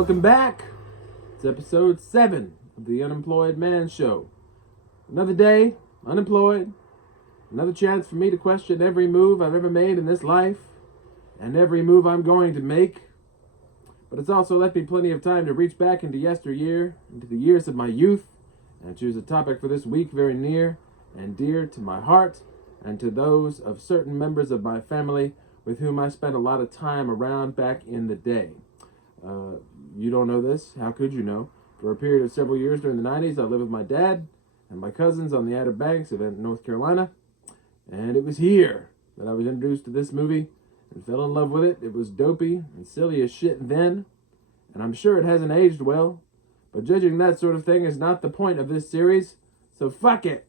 Welcome back. It's episode 7 of the Unemployed Man Show. Another day, unemployed. Another chance for me to question every move I've ever made in this life and every move I'm going to make. But it's also left me plenty of time to reach back into yesteryear, into the years of my youth, and choose a topic for this week very near and dear to my heart and to those of certain members of my family with whom I spent a lot of time around back in the day. You don't know this. How could you know? For a period of several years during the 90s, I lived with my dad and my cousins on the Outer Banks of North Carolina. And it was here that I was introduced to this movie and fell in love with it. It was dopey and silly as shit then, and I'm sure it hasn't aged well. But judging that sort of thing is not the point of this series, so fuck it.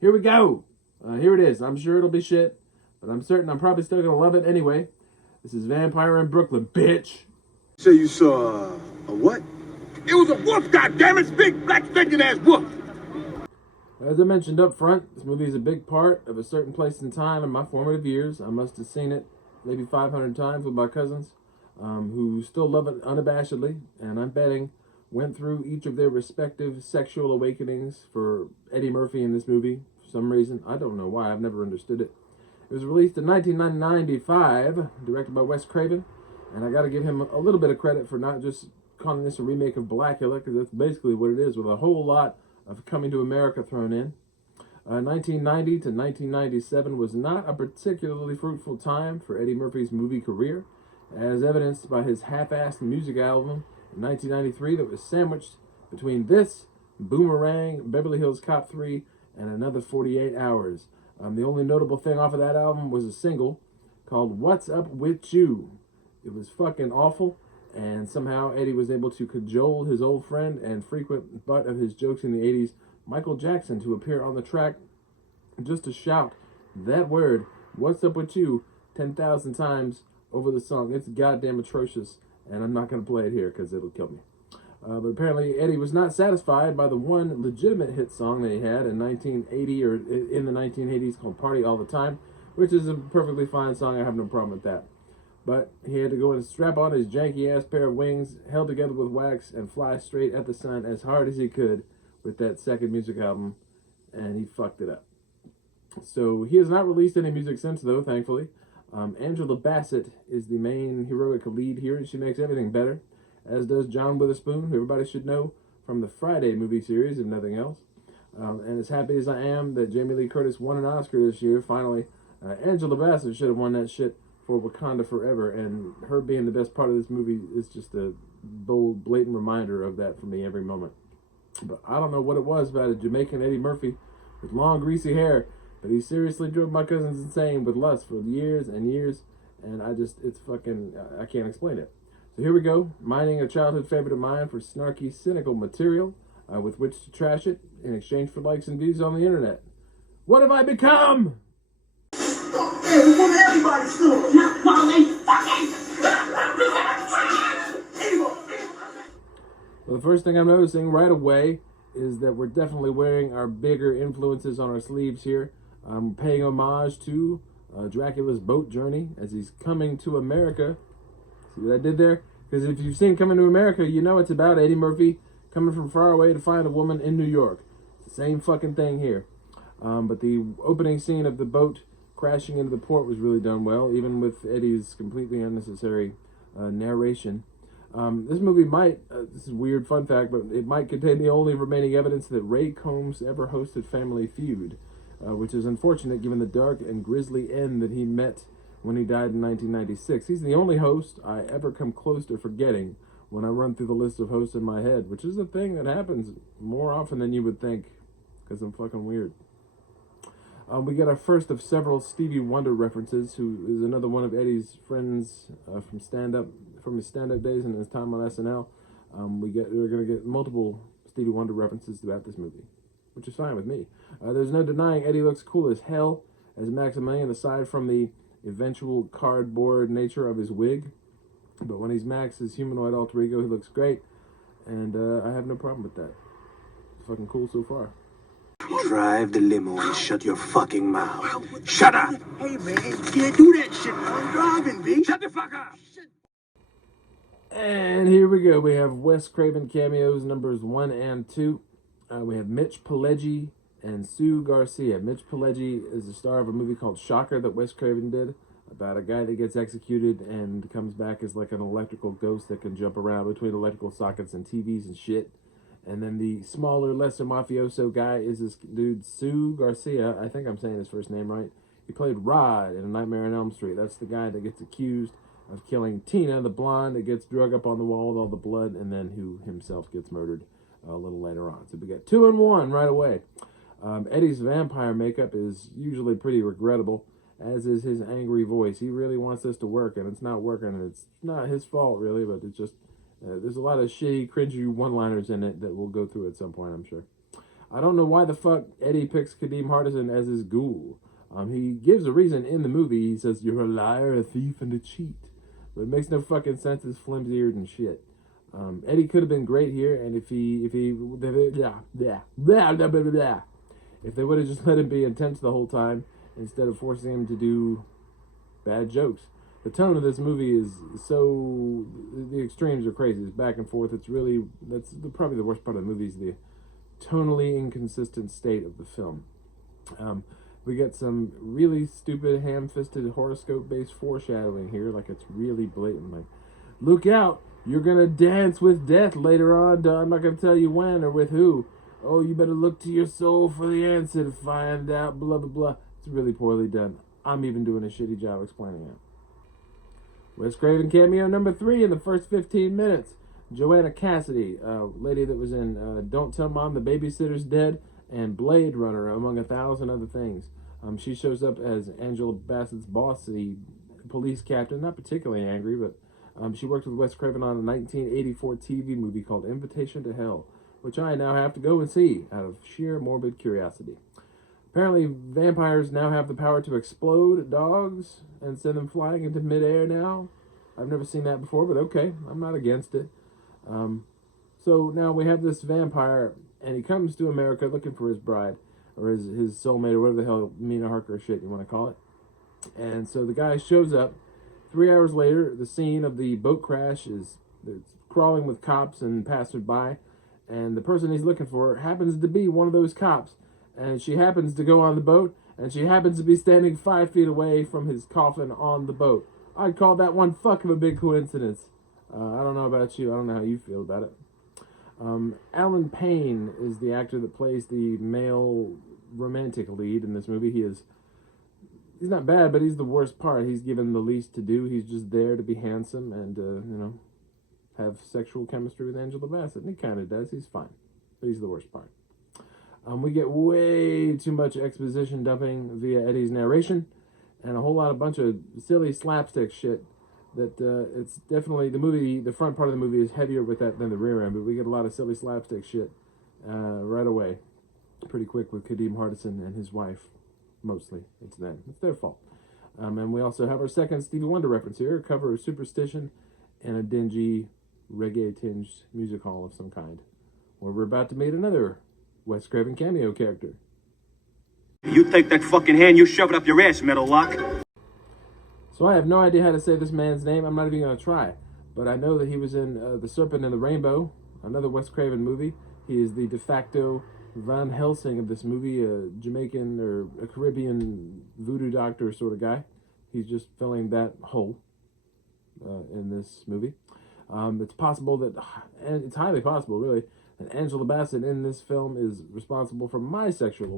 Here we go. Here it is. I'm sure it'll be shit, but I'm certain I'm probably still gonna love it anyway. This is Vampire in Brooklyn, bitch. So you saw a what? It was a wolf, goddammit! Big black-fingered ass wolf! As I mentioned up front, this movie is a big part of a certain place and time in my formative years. I must have seen it maybe 500 times with my cousins, who still love it unabashedly, and I'm betting went through each of their respective sexual awakenings for Eddie Murphy in this movie for some reason. I don't know why. I've never understood it. It was released in 1995, directed by Wes Craven, and I got to give him a little bit of credit for not just calling this a remake of Blackula, because that's basically what it is, with a whole lot of Coming to America thrown in. 1990 to 1997 was not a particularly fruitful time for Eddie Murphy's movie career, as evidenced by his half-assed music album in 1993 that was sandwiched between this, Boomerang, Beverly Hills Cop 3, and Another 48 Hours. The only notable thing off of that album was a single called What's Up With You. It was fucking awful, and somehow Eddie was able to cajole his old friend and frequent butt of his jokes in the 80s, Michael Jackson, to appear on the track just to shout that word, What's Up With You, 10,000 times over the song. It's goddamn atrocious, and I'm not going to play it here because it'll kill me. But apparently Eddie was not satisfied by the one legitimate hit song that he had in 1980 or in the 1980s called Party All the Time, which is a perfectly fine song. I have no problem with that. But he had to go and strap on his janky-ass pair of wings, held together with wax, and fly straight at the sun as hard as he could with that second music album, and he fucked it up. So he has not released any music since, though, thankfully. Angela Bassett is the main heroic lead here, and she makes everything better, as does John Witherspoon, who everybody should know from the Friday movie series, if nothing else. And as happy as I am that Jamie Lee Curtis won an Oscar this year, finally, Angela Bassett should have won that shit for Wakanda Forever, and her being the best part of this movie is just a bold, blatant reminder of that for me every moment. But I don't know what it was about a Jamaican Eddie Murphy with long, greasy hair, but he seriously drove my cousins insane with lust for years and years, and it's fucking, I can't explain it. So here we go, mining a childhood favorite of mine for snarky, cynical material with which to trash it in exchange for likes and views on the internet. What have I become? Everybody still not falling fucking. Well, the first thing I'm noticing right away is that we're definitely wearing our bigger influences on our sleeves here. I'm paying homage to Dracula's boat journey as he's coming to America. See what I did there? Because if you've seen Coming to America, you know it's about Eddie Murphy coming from far away to find a woman in New York. It's the same fucking thing here. But the opening scene of the boat crashing into the port was really done well, even with Eddie's completely unnecessary narration. This movie might, this is a weird fun fact, but it might contain the only remaining evidence that Ray Combs ever hosted Family Feud, which is unfortunate given the dark and grisly end that he met when he died in 1996. He's the only host I ever come close to forgetting when I run through the list of hosts in my head, which is a thing that happens more often than you would think, because I'm fucking weird. We get our first of several Stevie Wonder references, who is another one of Eddie's friends from his stand-up days and his time on SNL. We're going to get multiple Stevie Wonder references throughout this movie, which is fine with me. There's no denying Eddie looks cool as hell as Maximilian, aside from the eventual cardboard nature of his wig. But when he's Max's humanoid alter ego, he looks great, and I have no problem with that. It's fucking cool so far. Drive the limo and shut your fucking mouth. Shut up! Hey man, you can't do that shit while I'm driving, B. Shut the fuck up! And here we go. We have Wes Craven cameos numbers 1 and 2. We have Mitch Pileggi and Sue Garcia. Mitch Pileggi is the star of a movie called Shocker that Wes Craven did about a guy that gets executed and comes back as like an electrical ghost that can jump around between electrical sockets and TVs and shit. And then the smaller, lesser mafioso guy is this dude, Sue Garcia. I think I'm saying his first name right. He played Rod in A Nightmare on Elm Street. That's the guy that gets accused of killing Tina, the blonde that gets drug up on the wall with all the blood, and then who himself gets murdered a little later on. So we got 2 and 1 right away. Eddie's vampire makeup is usually pretty regrettable, as is his angry voice. He really wants this to work, and it's not working. And it's not his fault, really, but it's just there's a lot of shitty, cringy one-liners in it that we'll go through at some point, I'm sure. I don't know why the fuck Eddie picks Kadeem Hardison as his ghoul. He gives a reason in the movie. He says, "You're a liar, a thief, and a cheat." But it makes no fucking sense. It's flimsy-eared and shit. Eddie could have been great here, and if they would have just let him be intense the whole time instead of forcing him to do bad jokes. The tone of this movie is so, the extremes are crazy. It's back and forth. It's really, probably the worst part of the movie is the tonally inconsistent state of the film. We get some really stupid ham-fisted horoscope-based foreshadowing here, like it's really blatant. Like, look out, you're gonna dance with death later on. I'm not gonna tell you when or with who. Oh, you better look to your soul for the answer to find out, blah, blah, blah. It's really poorly done. I'm even doing a shitty job explaining it. Wes Craven cameo number 3 in the first 15 minutes. Joanna Cassidy, lady that was in Don't Tell Mom the Babysitter's Dead and Blade Runner, among 1,000 other things. She shows up as Angela Bassett's boss, the police captain, not particularly angry, but she worked with Wes Craven on a 1984 TV movie called Invitation to Hell, which I now have to go and see out of sheer morbid curiosity. Apparently, vampires now have the power to explode dogs and send them flying into midair now. I've never seen that before, but okay, I'm not against it. So now we have this vampire, and he comes to America looking for his bride, or his soulmate, or whatever the hell Mina Harker shit you want to call it. And so the guy shows up. 3 hours later, the scene of the boat crash is crawling with cops and passersby, and the person he's looking for happens to be one of those cops, and she happens to go on the boat, and she happens to be standing 5 feet away from his coffin on the boat. I'd call that one fuck of a big coincidence. I don't know about you. I don't know how you feel about it. Alan Payne is the actor that plays the male romantic lead in this movie. He's not bad, but he's the worst part. He's given the least to do. He's just there to be handsome and, have sexual chemistry with Angela Bassett. And he kind of does. He's fine. But he's the worst part. We get way too much exposition dumping via Eddie's narration and a whole lot of bunch of silly slapstick shit that it's definitely, the front part of the movie is heavier with that than the rear end, but we get a lot of silly slapstick shit right away. Pretty quick with Kadeem Hardison and his wife. Mostly. It's them. It's their fault. And we also have our second Stevie Wonder reference here, a cover of Superstition and a dingy reggae-tinged music hall of some kind, where we're about to meet another Wes Craven cameo character. You take that fucking hand, you shove it up your ass, Metal Lock. So I have no idea how to say this man's name. I'm not even going to try. But I know that he was in The Serpent and the Rainbow, another Wes Craven movie. He is the de facto Van Helsing of this movie, a Jamaican or a Caribbean voodoo doctor sort of guy. He's just filling that hole in this movie. It's possible that, and it's highly possible, really, that Angela Bassett in this film is responsible for my sexual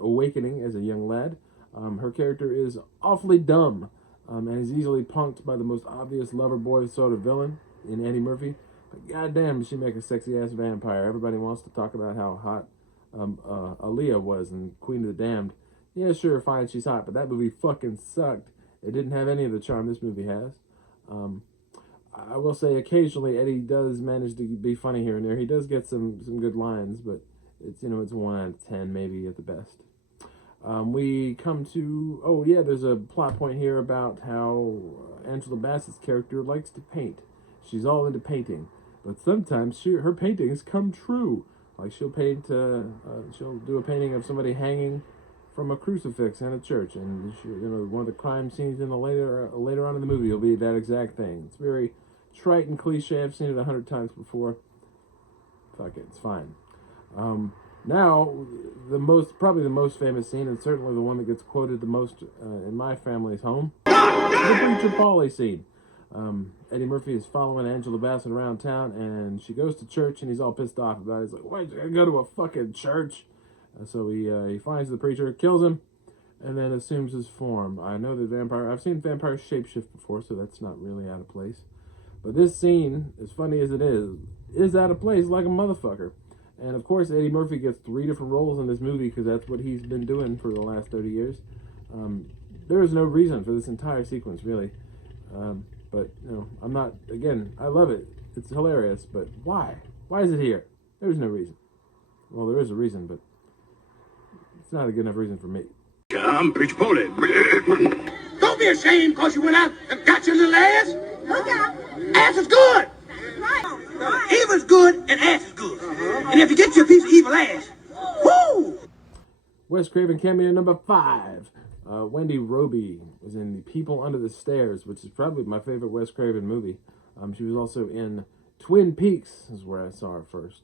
awakening as a young lad. Her character is awfully dumb and is easily punked by the most obvious lover boy sort of villain in Eddie Murphy. But goddamn, does she make a sexy ass vampire? Everybody wants to talk about how hot Aaliyah was in Queen of the Damned. Yeah, sure, fine, she's hot, but that movie fucking sucked. It didn't have any of the charm this movie has. I will say occasionally Eddie does manage to be funny here and there. He does get some good lines, but it's 1 out of 10 maybe at the best. We come to, there's a plot point here about how Angela Bassett's character likes to paint. She's all into painting, but sometimes her paintings come true. Like she'll do a painting of somebody hanging from a crucifix in a church, and one of the crime scenes in the later on in the movie will be that exact thing. It's very trite and cliche. I've seen it 100 times before. Fuck it, it's fine. Now, probably the most famous scene, and certainly the one that gets quoted the most in my family's home, the Preacher Paulie scene. Eddie Murphy is following Angela Bassett around town, and she goes to church, and he's all pissed off about it. He's like, why did I go to a fucking church? So he finds the preacher, kills him, and then assumes his form. I know that I've seen vampires shapeshift before, so that's not really out of place. But this scene, as funny as it is out of place like a motherfucker. And of course, Eddie Murphy gets 3 different roles in this movie because that's what he's been doing for the last 30 years. There is no reason for this entire sequence, really. But, I'm not, again, I love it. It's hilarious, but why? Why is it here? There's no reason. Well, there is a reason, but it's not a good enough reason for me. I'm Preacher Paulie. Don't be ashamed because you went out and got your little ass. Look out. Ass is good. Right. Evil's good and ass is good. And if you get your piece of evil ass, whoo! Wes Craven cameo number 5. Wendy Roby was in The People Under the Stairs, which is probably my favorite Wes Craven movie. She was also in Twin Peaks, is where I saw her first.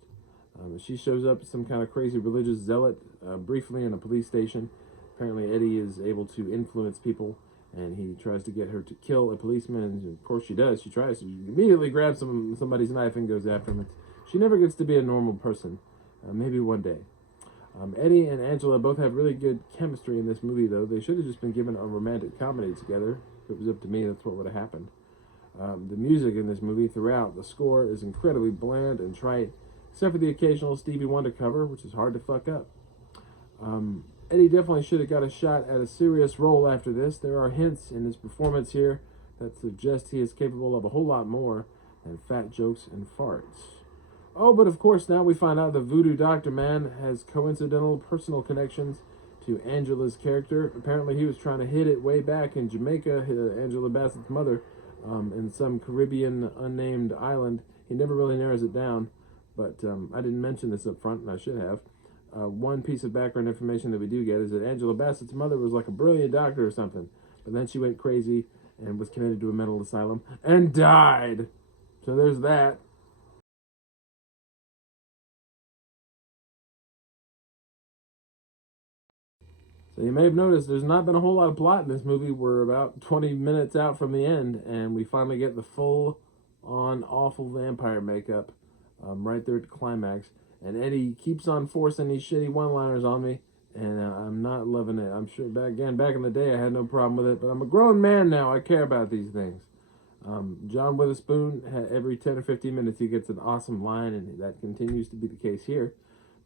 She shows up as some kind of crazy religious zealot briefly in a police station. Apparently Eddie is able to influence people, and he tries to get her to kill a policeman, and of course she does. She tries to. She immediately grabs somebody's knife and goes after him. She never gets to be a normal person. Maybe one day. Eddie and Angela both have really good chemistry in this movie, though. They should have just been given a romantic comedy together. If it was up to me, that's what would have happened. The music in this movie throughout, the score is incredibly bland and trite, except for the occasional Stevie Wonder cover, which is hard to fuck up. Eddie definitely should have got a shot at a serious role after this. There are hints in his performance here that suggest he is capable of a whole lot more than fat jokes and farts. Oh, but of course now we find out the Voodoo Doctor Man has coincidental personal connections to Angela's character. Apparently he was trying to hit it way back in Jamaica, Angela Bassett's mother, in some Caribbean unnamed island. He never really narrows it down, but I didn't mention this up front, and I should have. One piece of background information that we do get is that Angela Bassett's mother was like a brilliant doctor or something, but then she went crazy and was committed to a mental asylum and died. So there's that. So you may have noticed there's not been a whole lot of plot in this movie. We're about 20 minutes out from the end, and we finally get the full-on awful vampire makeup right there at the climax. And Eddie keeps on forcing these shitty one-liners on me, and I'm not loving it. I'm sure back in the day I had no problem with it, but I'm a grown man now. I care about these things. John Witherspoon, every 10 or 15 minutes he gets an awesome line, and that continues to be the case here.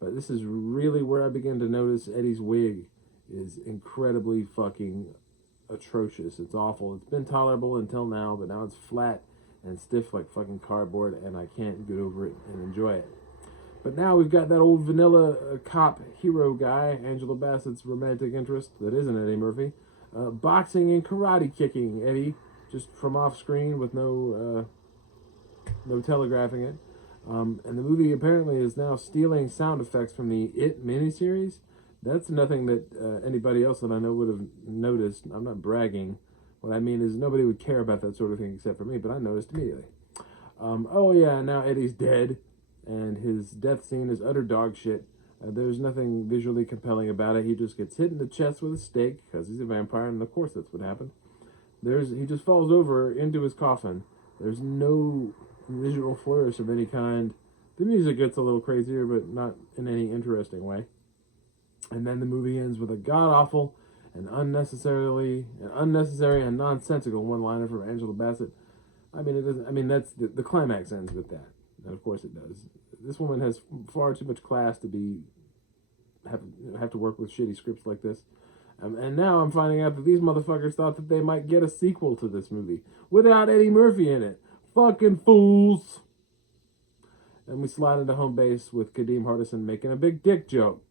But this is really where I begin to notice Eddie's wig is incredibly fucking atrocious. It's awful. It's been tolerable until now, but now it's flat and stiff like fucking cardboard, and I can't get over it and enjoy it. But now we've got that old vanilla cop hero guy, Angela Bassett's romantic interest, that isn't Eddie Murphy, boxing and karate kicking Eddie just from off screen with no telegraphing it. And the movie apparently is now stealing sound effects from the It miniseries. That's nothing that anybody else that I know would have noticed. I'm not bragging. What I mean is nobody would care about that sort of thing except for me, but I noticed immediately. Oh yeah, now Eddie's dead, and his death scene is utter dog shit. There's nothing visually compelling about it. He just gets hit in the chest with a stake, because he's a vampire, and of course that's what happened. He just falls over into his coffin. There's no visual flourish of any kind. The music gets a little crazier, but not in any interesting way. And then the movie ends with a god-awful and unnecessary and nonsensical one-liner from Angela Bassett. I mean, it doesn't. I mean, that's the climax ends with that, and of course it does. This woman has far too much class to have to work with shitty scripts like this. And now I'm finding out that these motherfuckers thought that they might get a sequel to this movie without Eddie Murphy in it. Fucking fools! And we slide into home base with Kadeem Hardison making a big dick joke.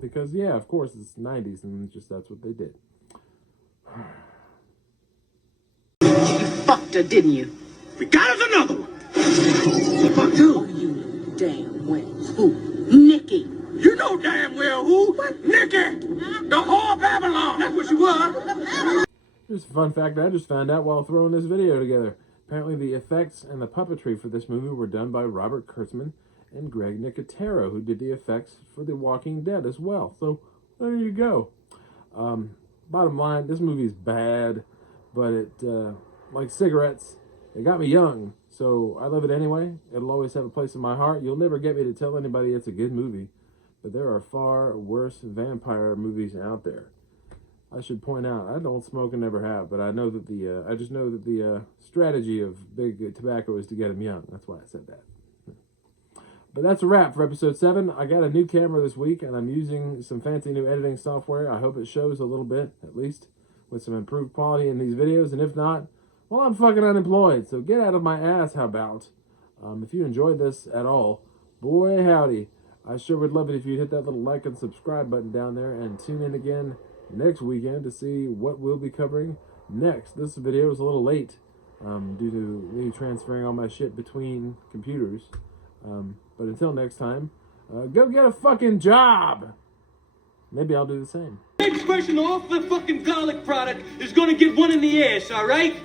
Because, yeah, of course, it's 90s, and just that's what they did. You fucked her, didn't you? We got us another one. Fuck who? You damn well. Who? Nikki. You know damn well who? Nikki! The whore Babylon! That's what she was! Here's a fun fact I just found out while throwing this video together. Apparently the effects and the puppetry for this movie were done by Robert Kurtzman and Greg Nicotero, who did the effects for The Walking Dead as well. So there you go. Bottom line, this movie is bad, but it, like cigarettes, it got me young. So I love it anyway. It'll always have a place in my heart. You'll never get me to tell anybody it's a good movie, but there are far worse vampire movies out there. I should point out, I don't smoke and never have, but I know that I just know that the strategy of big tobacco is to get them young. That's why I said that. But that's a wrap for episode 7. I got a new camera this week, and I'm using some fancy new editing software. I hope it shows a little bit, at least, with some improved quality in these videos. And if not, well, I'm fucking unemployed, so get out of my ass, how about? If you enjoyed this at all, boy howdy, I sure would love it if you'd hit that little like and subscribe button down there and tune in again next weekend to see what we'll be covering next. This video is a little late due to me transferring all my shit between computers. But until next time, go get a fucking job! Maybe I'll do the same. Next person off the fucking garlic product is gonna get one in the ass, alright?